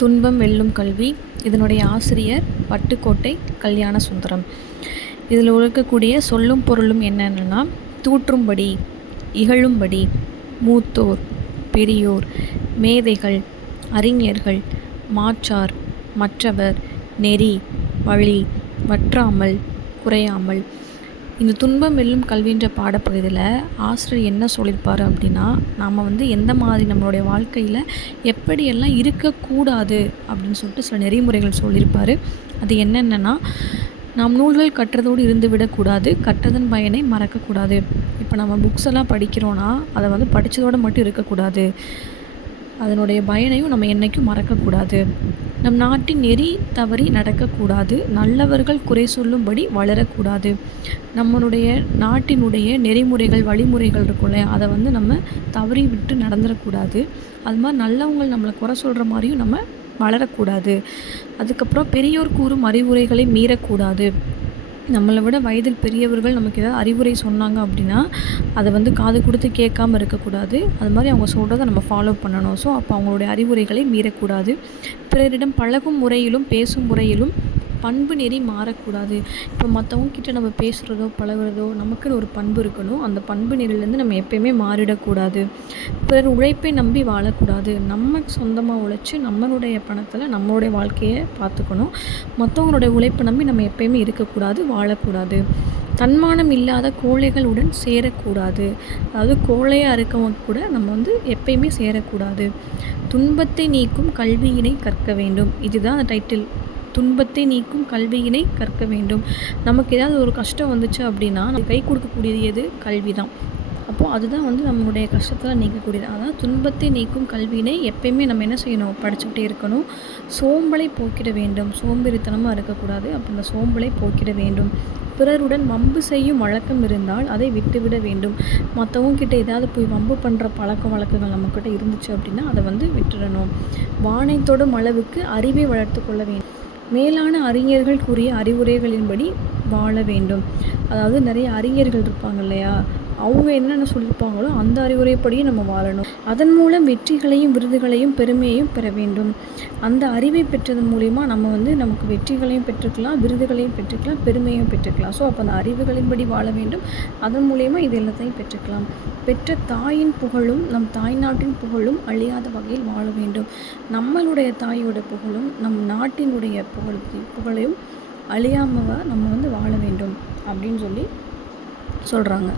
துன்பம் வெல்லும் கல்வி. இதனுடைய ஆசிரியர் பட்டுக்கோட்டை கல்யாண சுந்தரம். இதில் இருக்கக்கூடிய சொல்லும் பொருளும் என்னென்னா, தூற்றும்படி, இகழும்படி, மூத்தோர், பெரியோர், மேதைகள், அறிஞர்கள், மாற்றார், மற்றவர், நெறி, வழி, வற்றாமல், குறையாமல். இந்த துன்பம் வெல்லும் கல்வின்ற பாடப்பகுதியில் ஆசிரியர் என்ன சொல்லியிருப்பார் அப்படின்னா, நாம் எந்த மாதிரி நம்மளுடைய வாழ்க்கையில் எப்படியெல்லாம் இருக்கக்கூடாது அப்படின்னு சொல்லிட்டு சில நெறிமுறைகள் சொல்லியிருப்பார். அது என்னென்னா, நாம் நூல்கள் கற்றதோடு இருந்து விடக்கூடாது, கற்றதன் பயனை மறக்கக்கூடாது. இப்போ நம்ம புக்ஸ் எல்லாம் படிக்கிறோன்னா அதை படித்ததோடு மட்டும் இருக்கக்கூடாது, அதனுடைய பயனையும் நம்ம என்றைக்கும் மறக்கக்கூடாது. நம் நாட்டின் நெறி தவறி நடக்கக்கூடாது, நல்லவர்கள் குறை சொல்லும்படி வளரக்கூடாது. நம்மளுடைய நாட்டினுடைய நெறிமுறைகள் வழிமுறைகள் இருக்கும்ல, அதை நம்ம தவறி விட்டு நடந்துடக்கூடாது. அது மாதிரி நல்லவங்க நம்மளை குறை சொல்கிற மாதிரியும் நம்ம வளரக்கூடாது. அதுக்கப்புறம் பெரியோர் கூறும் அறிவுரைகளை மீறக்கூடாது. நம்மளை விட வயதில் பெரியவர்கள் நமக்கு ஏதாவது அறிவுரை சொன்னாங்க அப்படின்னா அதை காது கொடுத்து கேட்காம இருக்கக்கூடாது. அது மாதிரி அவங்க சொல்கிறத நம்ம ஃபாலோ பண்ணணும். ஸோ அப்போ அவங்களுடைய அறிவுரைகளை மீறக்கூடாது. பிறரிடம் பழகும் முறையிலும் பேசும் முறையிலும் பண்பு நெறி மாறக்கூடாது. இப்போ மற்றவங்கக்கிட்ட நம்ம பேசுகிறதோ பழகுறதோ நமக்குன்னு ஒரு பண்பு இருக்கணும். அந்த பண்பு நெறியிலேருந்து நம்ம எப்போயுமே மாறிடக்கூடாது. பிறர் உழைப்பை நம்பி வாழக்கூடாது. நம்ம சொந்தமாக உழைச்சி நம்மளுடைய பணத்தில் நம்மளுடைய வாழ்க்கையை பார்த்துக்கணும். மற்றவங்களுடைய உழைப்பை நம்பி நம்ம எப்போயுமே இருக்கக்கூடாது, வாழக்கூடாது. தன்மானம் இல்லாத கோழைகளுடன் சேரக்கூடாது. அதாவது கோழையாக இருக்கவங்க கூட நம்ம எப்பயுமே சேரக்கூடாது. துன்பத்தை நீக்கும் கல்வியினை கற்க வேண்டும். இதுதான் அந்த டைட்டில். துன்பத்தை நீக்கும் கல்வியினை கற்க வேண்டும். நமக்கு ஏதாவது ஒரு கஷ்டம் வந்துச்சு அப்படின்னா நம்ம கை கொடுக்கக்கூடியது கல்வி தான். அப்போது அதுதான் நம்மளுடைய கஷ்டத்தில் நீக்கக்கூடியது. அதாவது துன்பத்தை நீக்கும் கல்வியினை எப்பயுமே நம்ம என்ன செய்யணும், படிச்சுக்கிட்டே இருக்கணும். சோம்பலை போக்கிட வேண்டும். சோம்பேறித்தனமாக இருக்கக்கூடாது. அப்போ அந்த சோம்பலை போக்கிட வேண்டும். பிறருடன் வம்பு செய்யும் வழக்கம் இருந்தால் அதை விட்டுவிட வேண்டும். மற்றவங்கக்கிட்ட ஏதாவது போய் வம்பு பண்ணுற பழக்க வழக்கங்கள் நம்மக்கிட்ட இருந்துச்சு அப்படின்னா அதை விட்டுடணும். வானை தொடும் அளவுக்கு அறிவை வளர்த்து கொள்ள வேண்டும். மேலான அறிஞர்கள் கூறிய அறிவுரைகளின்படி வாழ வேண்டும். அதாவது நிறைய அறிஞர்கள் இருப்பாங்க இல்லையா, அவங்க என்னென்ன சொல்லியிருப்பாங்களோ அந்த அறிவுரைப்படியே நம்ம வாழணும். அதன் மூலம் வெற்றிகளையும் விருதுகளையும் பெருமையையும் பெற வேண்டும். அந்த அறிவை பெற்றதன் மூலிமா நம்ம நமக்கு வெற்றிகளையும் பெற்றுக்கலாம், விருதுகளையும் பெற்றுக்கலாம், பெருமையும் பெற்றுக்கலாம். ஸோ அப்போ அந்த அறிவுகளின்படி வாழ வேண்டும். அதன் மூலிமா இது எல்லாத்தையும் பெற்றுக்கலாம். பெற்ற தாயின் புகழும் நம் தாய்நாட்டின் புகழும் அழியாத வகையில் வாழ வேண்டும். நம்மளுடைய தாயோட புகழும் நம் நாட்டினுடைய புகழையும் அழியாமல் நம்ம வாழ வேண்டும் அப்படின்னு சொல்லி சொல்கிறாங்க.